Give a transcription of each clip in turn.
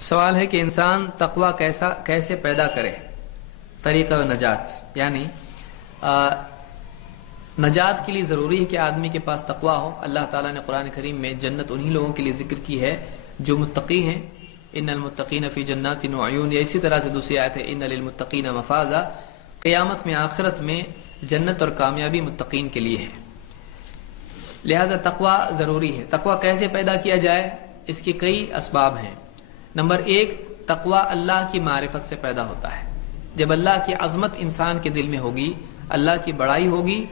سوال ہے کہ انسان تقوی کیسے پیدا کرے، طریقہ نجات، یعنی نجات کے لیے ضروری ہے کہ آدمی کے پاس تقوی ہو۔ اللہ تعالیٰ نے قرآن کریم میں جنت انہی لوگوں کے لیے ذکر کی ہے جو متقی ہیں، ان المتقین فی جنات وعیون، یا اسی طرح سے دوسری آیت ہے ان للمتقین مفازا، قیامت میں آخرت میں جنت اور کامیابی متقین کے لیے ہے۔ لہذا تقوی ضروری ہے۔ تقوی کیسے پیدا کیا جائے، اس کے کئی اسباب ہیں۔ نمبر ایک، تقوی اللہ کی معرفت سے پیدا ہوتا ہے۔ جب اللہ کی عظمت انسان کے دل میں ہوگی، اللہ کی بڑائی ہوگی،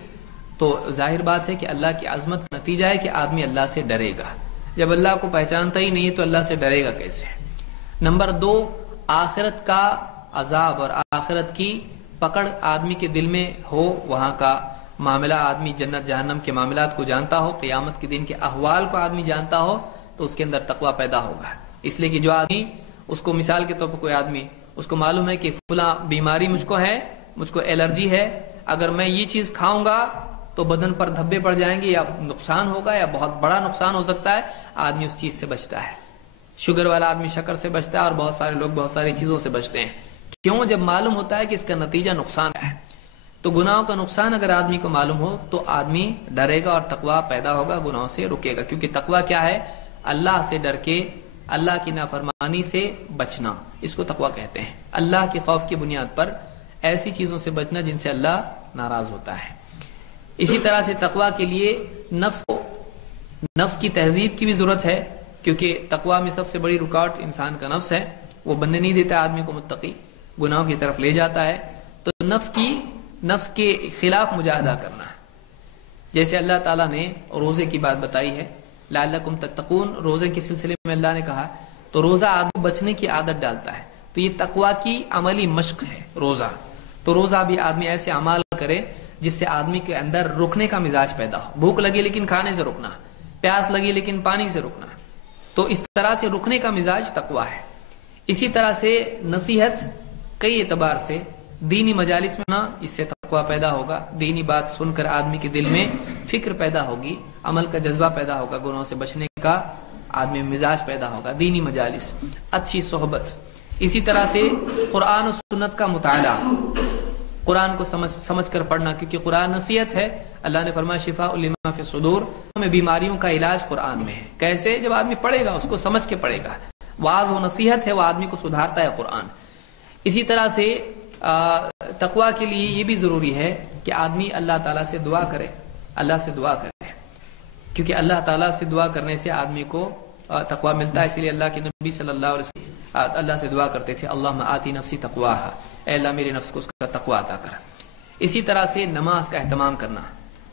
تو ظاہر بات ہے کہ اللہ کی عظمت کا نتیجہ ہے کہ آدمی اللہ سے ڈرے گا۔ جب اللہ کو پہچانتا ہی نہیں ہے تو اللہ سے ڈرے گا کیسے؟ نمبر دو، آخرت کا عذاب اور آخرت کی پکڑ آدمی کے دل میں ہو، وہاں کا معاملہ، آدمی جنت جہنم کے معاملات کو جانتا ہو، قیامت کے دن کے احوال کو آدمی جانتا ہو، تو اس کے اندر تقوی پیدا ہوگا۔ اس لیے کہ جو آدمی، اس کو مثال کے طور پر کوئی آدمی، اس کو معلوم ہے کہ فلاں بیماری مجھ کو ہے، مجھ کو الرجی ہے، اگر میں یہ چیز کھاؤں گا تو بدن پر دھبے پڑ جائیں گے، یا نقصان ہوگا، یا بہت بڑا نقصان ہو سکتا ہے، آدمی اس چیز سے بچتا ہے۔ شوگر والا آدمی شکر سے بچتا ہے، اور بہت سارے لوگ بہت ساری چیزوں سے بچتے ہیں۔ کیوں؟ جب معلوم ہوتا ہے کہ اس کا نتیجہ نقصان ہے۔ تو گناہوں کا نقصان اگر آدمی کو معلوم ہو تو آدمی ڈرے گا اور تقوی پیدا ہوگا، گناہوں سے رکے گا۔ کیونکہ تقوی کیا ہے؟ اللہ سے ڈر کے اللہ کی نافرمانی سے بچنا، اس کو تقوی کہتے ہیں۔ اللہ کے خوف کی بنیاد پر ایسی چیزوں سے بچنا جن سے اللہ ناراض ہوتا ہے۔ اسی طرح سے تقوی کے لیے نفس کی تہذیب کی بھی ضرورت ہے، کیونکہ تقوی میں سب سے بڑی رکاوٹ انسان کا نفس ہے، وہ بننے نہیں دیتا آدمی کو متقی، گناہوں کی طرف لے جاتا ہے۔ تو نفس کے خلاف مجاہدہ کرنا ہے۔ جیسے اللہ تعالیٰ نے روزے کی بات بتائی ہے، لعلکم تتقون، روزے کے سلسلے میں اللہ نے کہا، تو روزہ آدمی بچنے کی عادت ڈالتا ہے۔ تو یہ تقوی کی عملی مشق ہے روزہ۔ تو روزہ بھی آدمی ایسے اعمال کرے جس سے آدمی کے اندر رکنے کا مزاج پیدا ہو۔ بھوک لگی لیکن کھانے سے رکنا، پیاس لگی لیکن پانی سے رکنا، تو اس طرح سے رکنے کا مزاج تقوی ہے۔ اسی طرح سے نصیحت کئی اعتبار سے، دینی مجالس میں نا، اس سے تقوی پیدا ہوگا۔ دینی بات سن کر آدمی کے دل میں فکر پیدا ہوگی، عمل کا جذبہ پیدا ہوگا، گناہوں سے بچنے کا آدمی مزاج پیدا ہوگا۔ دینی مجالس، اچھی صحبت، اسی طرح سے قرآن و سنت کا مطالعہ، قرآن کو سمجھ کر پڑھنا، کیونکہ قرآن نصیحت ہے۔ اللہ نے فرمایا شفاء لما فی الصدور، میں بیماریوں کا علاج قرآن میں ہے۔ کیسے؟ جب آدمی پڑھے گا، اس کو سمجھ کے پڑھے گا۔ واعظ و نصیحت ہے، وہ آدمی کو سدھارتا ہے قرآن۔ اسی طرح سے تقوی کے لیے یہ بھی ضروری ہے کہ آدمی اللہ تعالیٰ سے دعا کرے، اللہ سے دعا کرے، کیونکہ اللہ تعالیٰ سے دعا کرنے سے آدمی کو تقوی ملتا ہے۔ اسی لیے اللہ کے نبی صلی اللہ علیہ وسلم اللہ سے دعا کرتے تھے، اللہم آتی نفسی تقواہا، اے اللہ میری نفس کو اس کا تقوی عطا کر۔ اسی طرح سے نماز کا اہتمام کرنا،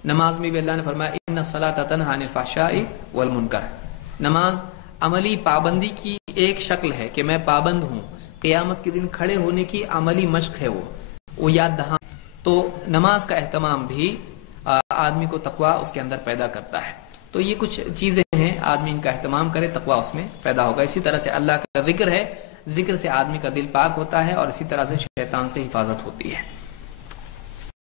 نماز میں بھی اللہ نے فرمایا ان الصلاۃ تنہی عن الفحشاء والمنکر، نماز عملی پابندی کی ایک شکل ہے کہ میں پابند ہوں، قیامت کے دن کھڑے ہونے کی عملی مشق ہے، وہ یاد دہاں۔ تو نماز کا اہتمام بھی آدمی کو تقوی اس کے اندر پیدا کرتا ہے۔ تو یہ کچھ چیزیں ہیں، آدمی ان کا اہتمام کرے، تقوی اس میں پیدا ہوگا۔ اسی طرح سے اللہ کا ذکر ہے، ذکر سے آدمی کا دل پاک ہوتا ہے، اور اسی طرح سے شیطان سے حفاظت ہوتی ہے۔